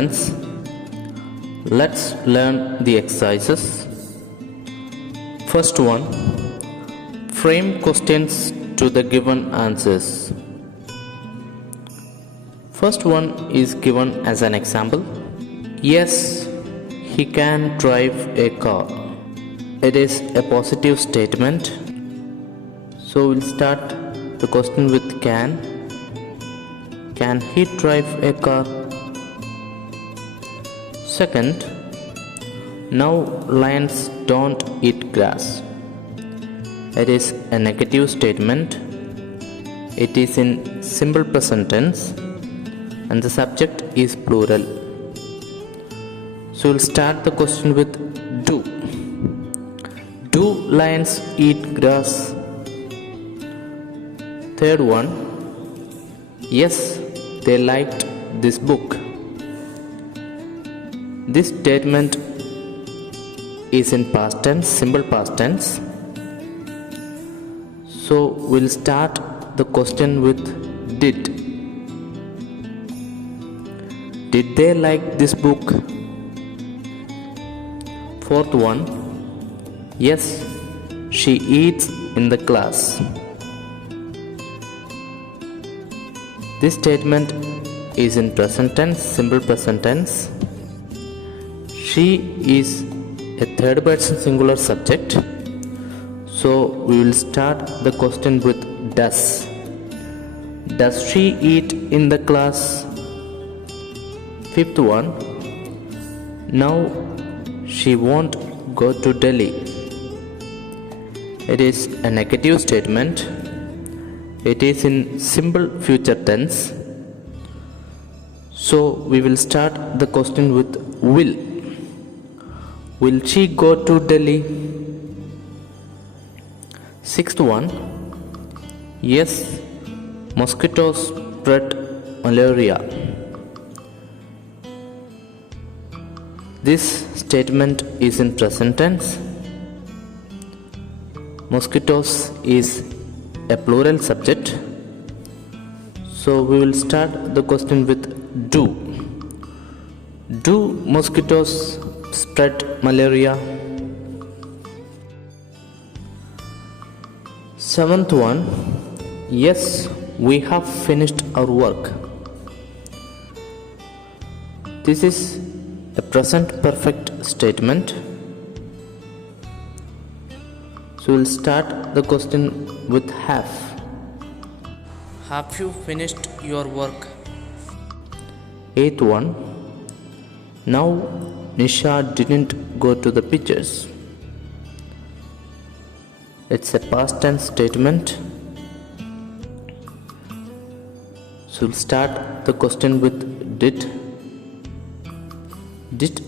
students, let's learn the exercises. First one, frame questions to the given answers. First one is given as an example. Yes, he can drive a car. It is a positive statement. So we'll start the question with can. Can he drive a car? Second, now lions don't eat grass. It is a negative statement. It is in simple present tense and the subject is plural. So we'll start the question with do. Do lions eat grass? Third one, yes, they liked this book. This statement is in past tense, simple past tense. So we'll start the question with did. Did they like this book? Fourth one, yes, she eats in the class. This statement is in present tense, simple present tense. She is a third person singular subject. So we will start the question with does. Does she eat in the class? Fifth one, now she won't go to Delhi. It is a negative statement. It is in simple future tense. So we will start the question with will. Will she go to Delhi? Sixth one, yes, mosquitoes spread malaria. This statement is in present tense. Mosquitoes is a plural subject. So we will start the question with do. Do mosquitoes spread malaria? Seventh one, yes, we have finished our work. This is a present perfect statement. So we'll start the question with have. Have you finished your work? Eighth one, now Nisha didn't go to the pictures. It's a past tense statement. So we'll start the question with did. Did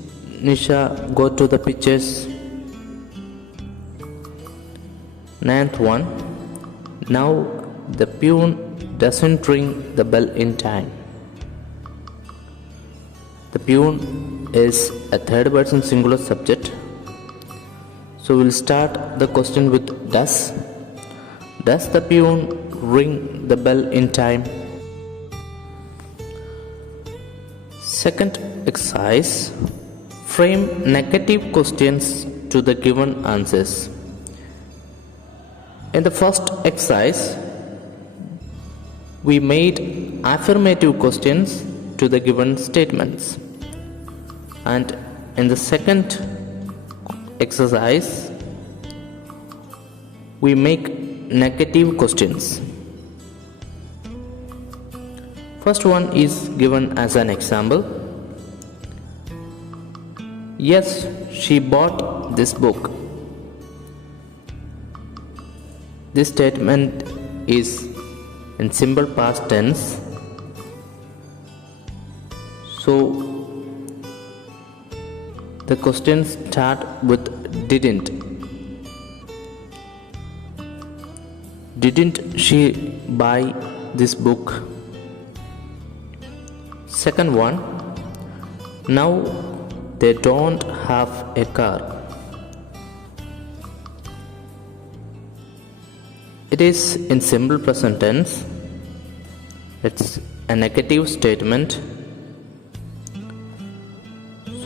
Nisha go to the pictures? Ninth one, now the peon doesn't ring the bell in time. The peon is a third person singular subject. So we'll start the question with does. Does the peon ring the bell in time? Second exercise, frame negative questions to the given answers. In the first exercise, we made affirmative questions to the given statements. And in the second exercise, we make negative questions. First one is given as an example. Yes, she bought this book. This statement is in simple past tense. So the questions start with didn't. Didn't she buy this book? Second one, now they don't have a car. It is in simple present tense. It's a negative statement.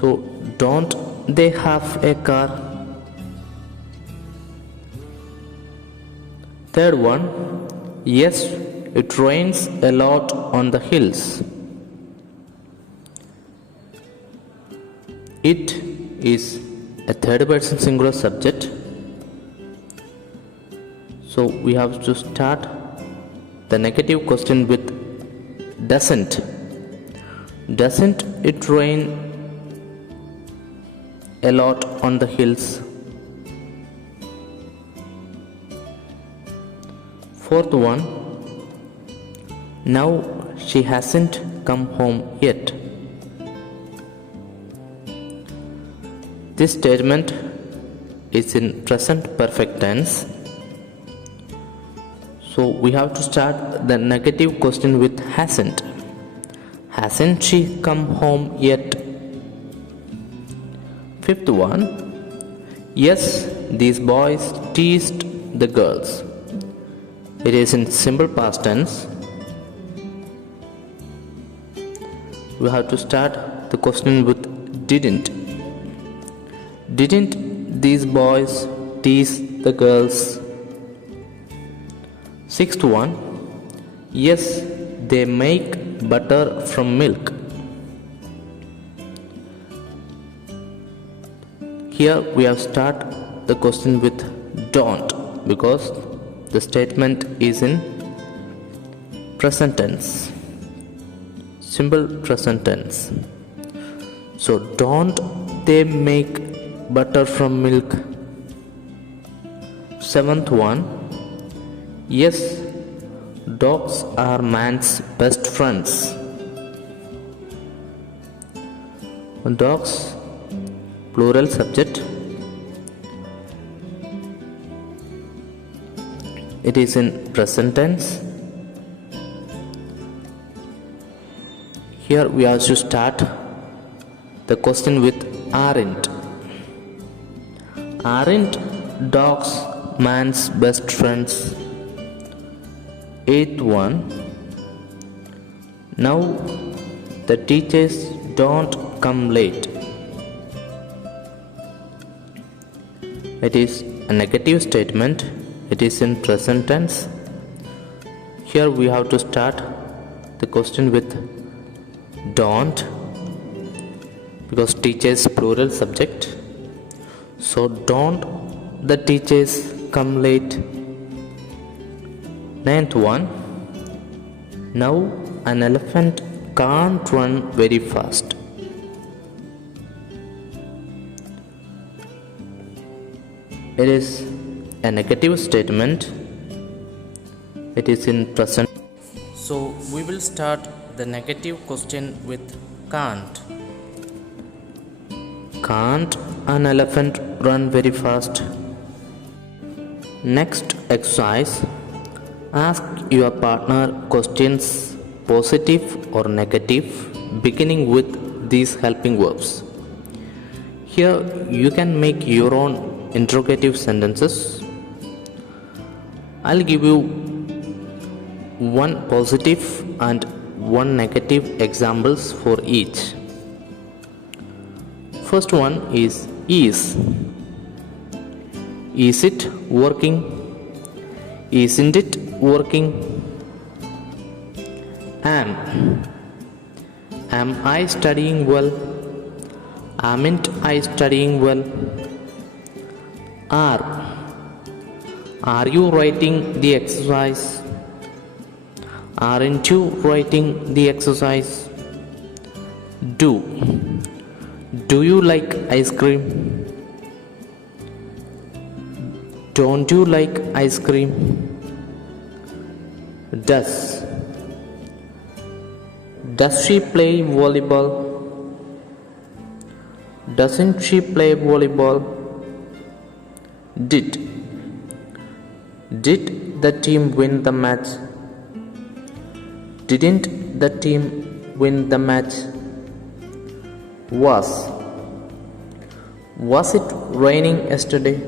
So don't they have a car? Third one, yes, it rains a lot on the hills. It is a third person singular subject. So we have to start the negative question with doesn't. Doesn't it rain a lot on the hills? Fourth one, now she hasn't come home yet. This statement is in present perfect tense. So we have to start the negative question with hasn't. Hasn't she come home yet? Fifth one, yes, these boys teased the girls. It is in simple past tense. We have to start the question with didn't. Didn't these boys tease the girls? Sixth one, yes, they make butter from milk. Here we have start the question with don't because the statement is in present tense, simple present tense. So don't they make butter from milk? Seventh one, yes, dogs are man's best friends. Dogs, plural subject. It is in present tense. Here we have to start the question with aren't. Aren't dogs man's best friends? Eighth one, now the teachers don't come late. It is a negative statement. It is in present tense. Here we have to start the question with don't because teachers plural subject. So don't the teachers come late. Ninth one, now an elephant can't run very fast. It is a negative statement. It is in present. So we will start the negative question with can't. Can't an elephant run very fast? Next exercise, ask your partner questions positive or negative beginning with these helping verbs. Here you can make your own interrogative sentences. I'll give you one positive and one negative examples for each. First one is is. Is it working? Isn't it working? Am. Am I studying well? Aren't I studying well? Are. Are you writing the exercise? Aren't you writing the exercise? Do. Do you like ice cream? Don't you like ice cream? Does. Does she play volleyball? Doesn't she play volleyball? Did. Did the team win the match? Didn't the team win the match? Was. Was it raining yesterday?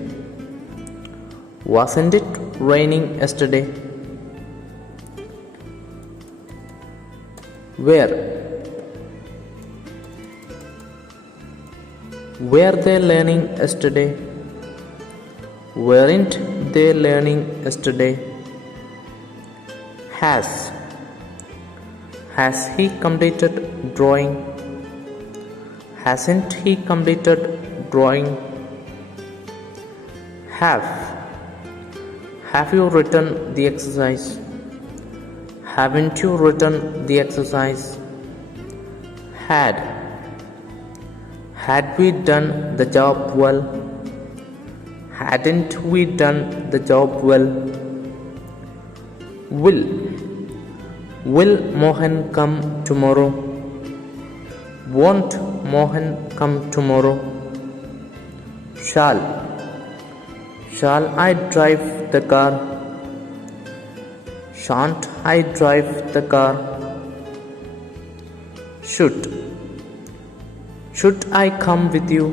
Wasn't it raining yesterday? Where. Were they learning yesterday? Weren't they learning yesterday? Has. Has he completed drawing? Hasn't he completed drawing? Have. Have you written the exercise? Haven't you written the exercise? Had. Had we done the job well? Hadn't we done the job well? Will. Will Mohan come tomorrow? Won't Mohan come tomorrow? Shall. Shall I drive the car? Shan't I drive the car? Should. Should I come with you?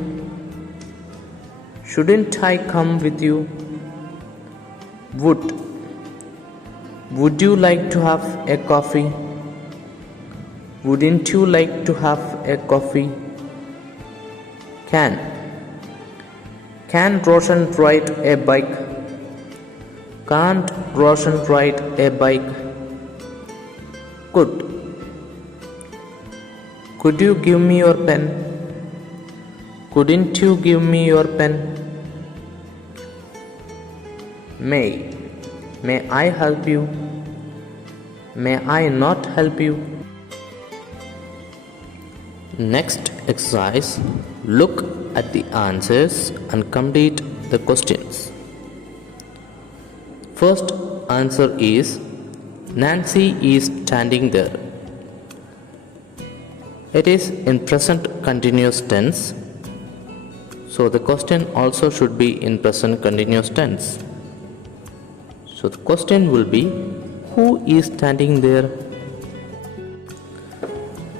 Shouldn't I come with you? Would. Would you like to have a coffee? Wouldn't you like to have a coffee? Can. Can Roshan ride a bike? Can't Roshan ride a bike? Could. Could you give me your pen? Couldn't you give me your pen? May. May I help you? May I not help you? Next exercise, look at the answers and complete the questions. First answer is Nancy is standing there. It is in present continuous tense, so the question also should be in present continuous tense. So the question will be, who is standing there?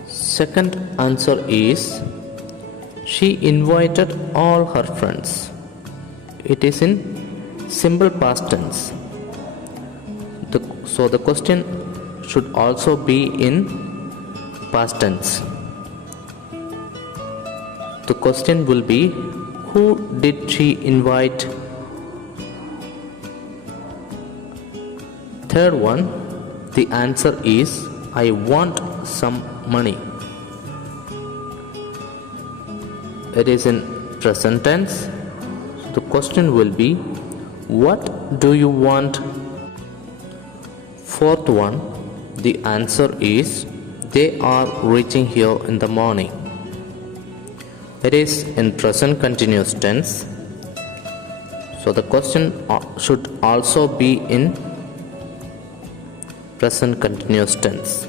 Second answer is, she invited all her friends. It is in simple past tense. So the question should also be in past tense. The question will be, who did she invite? Third one, the answer is, I want some money. It is in present tense. The question will be, what do you want? Fourth one, the answer is, they are reaching here in the morning. It is in present continuous tense. So the question should also be in present continuous tense.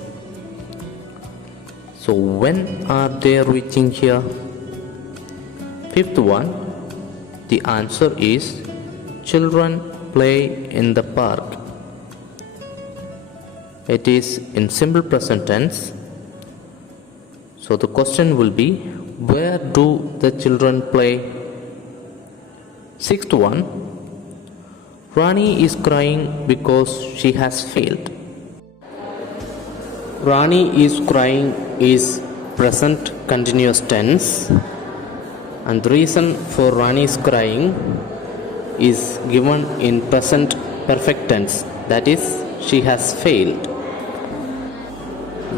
So when are they reaching here? Fifth one, the answer is, children play in the park. It is in simple present tense. So the question will be, where do the children play? Sixth one, Rani is crying because she has failed. Rani is crying is present continuous tense, and the reason for Rani's crying is given in present perfect tense, that is, she has failed.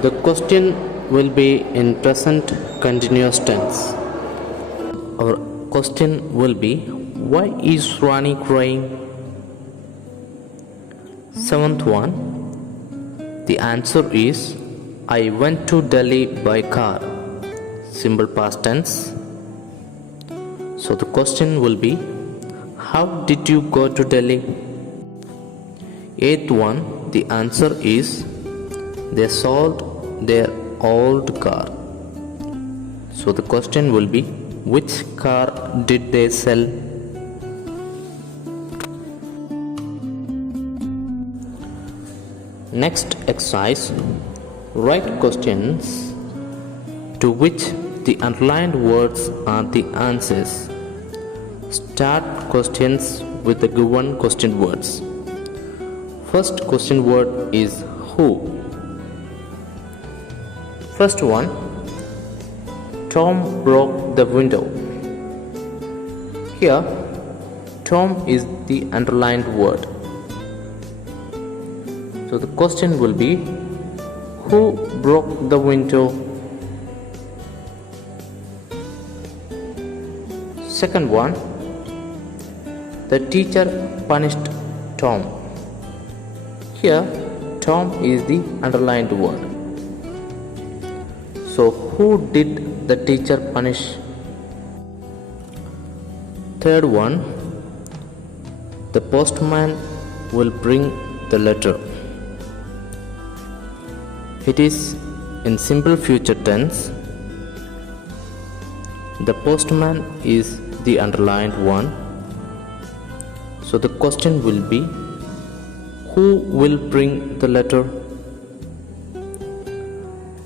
The question will be in present continuous tense. Our question will be, why is Rani crying? Seventh one, the answer is, I went to Delhi by car. Simple past tense. So the question will be, how did you go to Delhi? Eighth one, the answer is, they sold their old car. So the question will be, which car did they sell? Next exercise, write questions to which the underlined words are the answers. Start questions with the given question words. First question word is who. First one, Tom broke the window. Here, Tom is the underlined word. So the question will be, who broke the window? Second one, the teacher punished Tom. Here, Tom is the underlined word. So who did the teacher punish? Third one, the postman will bring the letter. It is in simple future tense. The postman is the underlined one. So the question will be, who will bring the letter?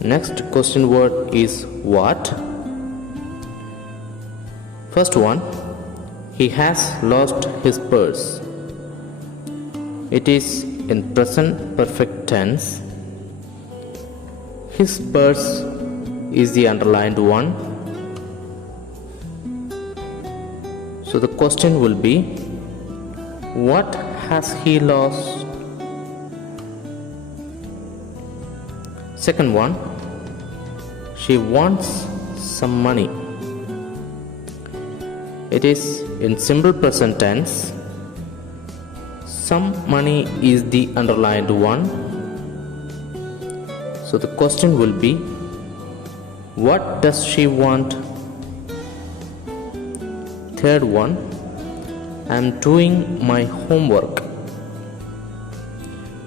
Next question word is what? First one, he has lost his purse. It is in present perfect tense. His purse is the underlined one. So the question will be, what has he lost? Second one, she wants some money. It is in simple present tense. Some money is the underlined one. So the question will be, what does she want? Third one, I am doing my homework.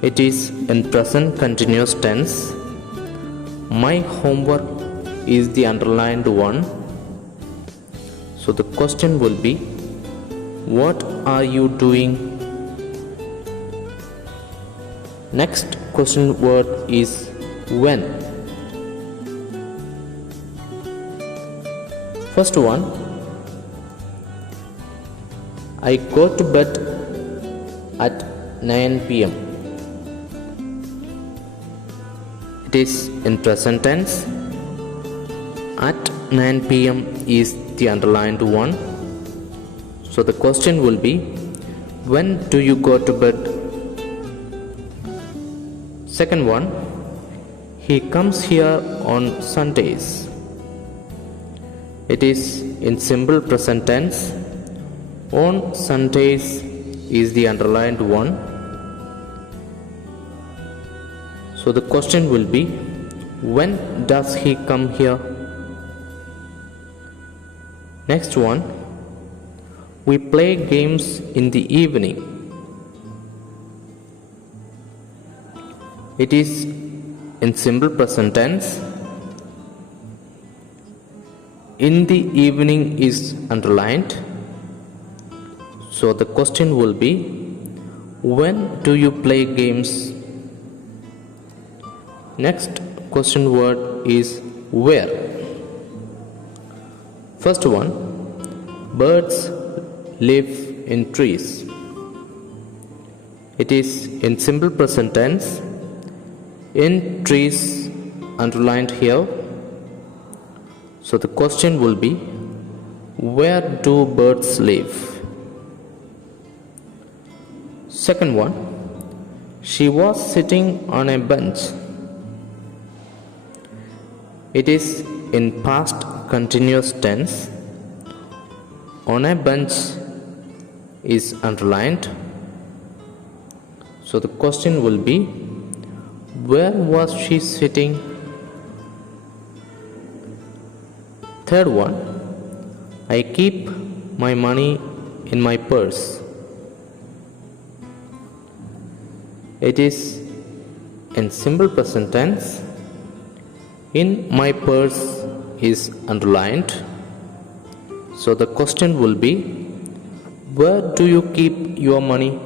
It is in present continuous tense. My homework is the underlined one. So the question will be, what are you doing? Next question word is when. First one, I go to bed at 9 p.m. It is in present tense. At 9 p.m. is the underlined one. So the question will be, when do you go to bed? Second one, he comes here on Sundays. It is in simple present tense. On Sundays is the underlined one. So the question will be, when does he come here? Next one, we play games in the evening. It is in simple present tense. In the evening is underlined. So the question will be, when do you play games? Next question word is where. First one, birds live in trees. It is in simple present tense. In trees underlined here. So the question will be, where do birds live? Second one, she was sitting on a bench. It is in past continuous tense. On a bench is underlined. So the question will be, where was she sitting? Third one, I keep my money in my purse. It is in simple present tense. In my purse is underlined. So the question will be, where do you keep your money?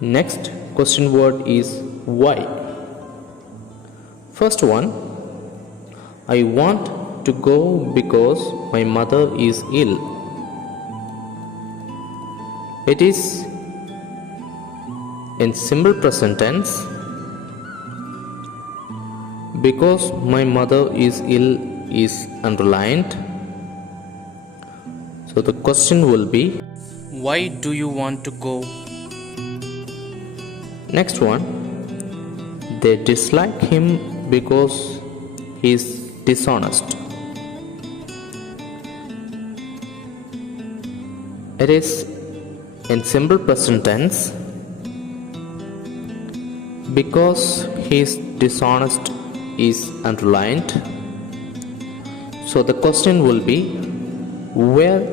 Next question word is why. First one, I want to go because my mother is ill. It is in simple present tense. Because my mother is ill is underlined. So the question will be, why do you want to go? Next one, they dislike him because he is dishonest. It is in simple present tense. Because he is dishonest is underlined. So the question will be, where?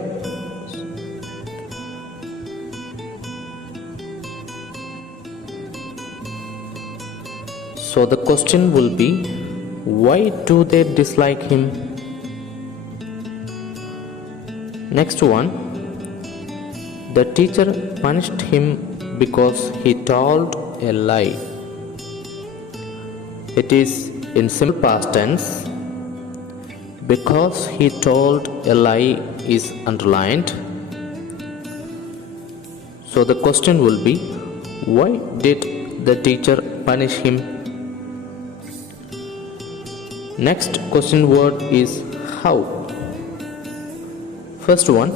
So the question will be, why do they dislike him? Next one, the teacher punished him because he told a lie. It is in simple past tense. Because he told a lie is underlined. So the question will be, why did the teacher punish him? Next question word is how. First one,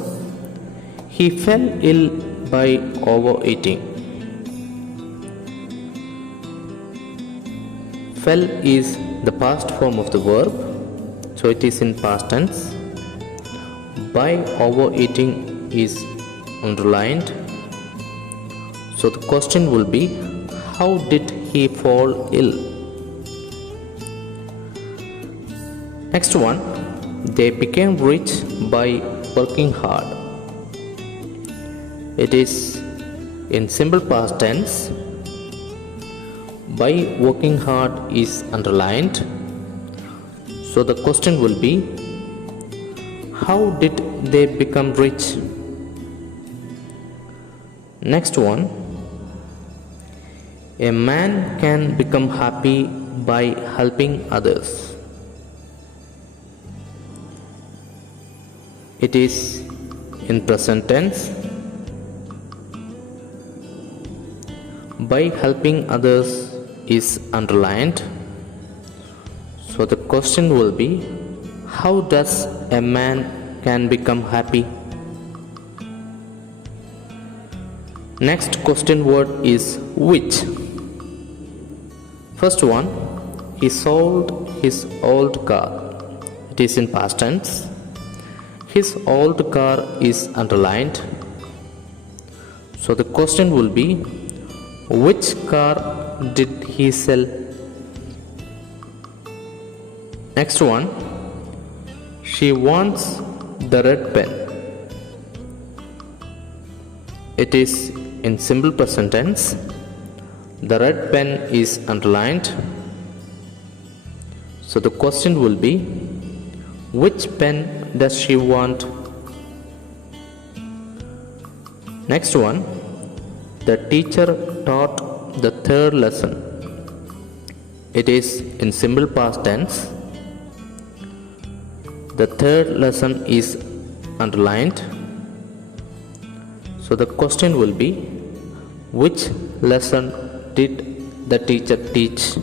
he fell ill by overeating. Fell is the past form of the verb, so it is in past tense. By overeating is underlined. So the question will be, how did he fall ill? Next one, they became rich by working hard. It is in simple past tense. By working hard is underlined. So the question will be, how did they become rich? Next one, a man can become happy by helping others. It is in present tense. By helping others is underlined. So the question will be, how does a man can become happy? Next question word is which. First one, he sold his old car. It is in past tense. His old car is underlined. So the question will be, which car did he sell? Next one, she wants the red pen. It is in simple present tense. The red pen is underlined. So the question will be, which pen does she want? Next one, the teacher taught the third lesson. It is in simple past tense. The third lesson is underlined. So the question will be, which lesson did the teacher teach?